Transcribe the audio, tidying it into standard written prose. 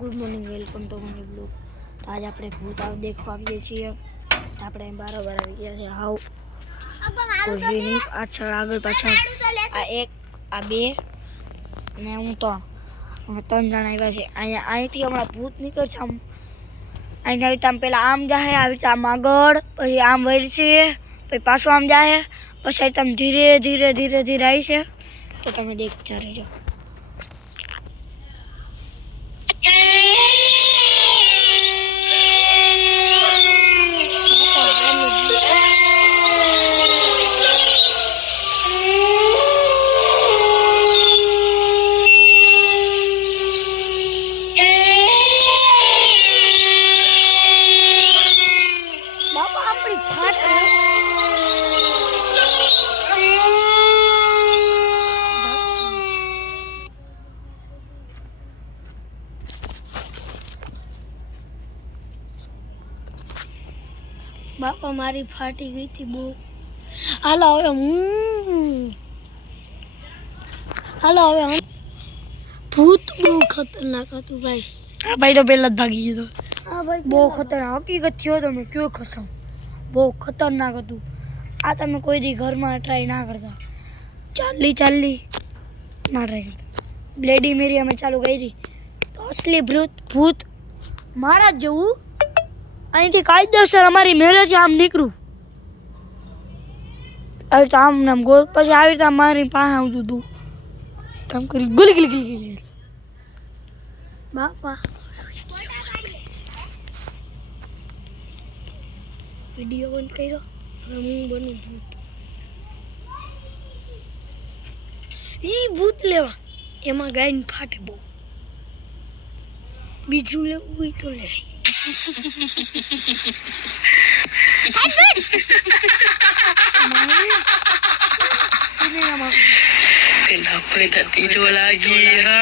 Good morning, welcome to my blog. તો આજે આપણે ભૂત આવ દેખવા આવીએ છીએ। તો આપણે બરાબર આવી ગયા છે। હાવ કોઈ હે નહીં, પાછળ આગળ પાછળ આ એક આ બે ને હું તો અમે 3 જણા આવ્યા છે। અહીંથી હમણાં ભૂત નીકળશે। આમ અહીંથી આવી આમ પેલા આમ જાહે, આવી રીતે આમ આગળ, પછી આમ વળશે, પછી પાછું આમ જાહે, પછી તમે ધીરે ધીરે ધીરે ધીરે આવી છે। તો તમે દેખતા રહેજો। બાપા આપણી ફાટ બાપા મારી ફાટી ગઈ હતી બહુ। હાલો હવે ભૂત બહુ ખતરનાક હતું ભાઈ। આ ભાઈ તો પહેલા જ ભાગી ગયો। હા ભાઈ બહુ ખતરનાક હકીકત થયો। તમે કયો ખસમ બહુ ખતરનાક હતું। આ તમે કોઈ દી ઘરમાં ટ્રાય ના કરતા। ચાલી ના ટ્રાય કરતા। બ્લેડી મેરી અમે ચાલુ કરી તો અસલી ભૂત મારા જ જેવું અહીંથી કાયદેસર અમારી મેરેજ આમ નીકળું, આવી રીતે આમ નામ ગોળ, પછી આવી રીતે મારી પાસે આવતું તું કામ કરી ગુલી ગલી ગલી બાપા। વિડીયો બંધ કર્યો, હવે હું બનું ભૂત। ઈ ભૂત લેવા એમાં ગાયને ફાટે બહુ। બીજું લેવું હોય તો લે। Kenapa tak tidur lagi? Ha?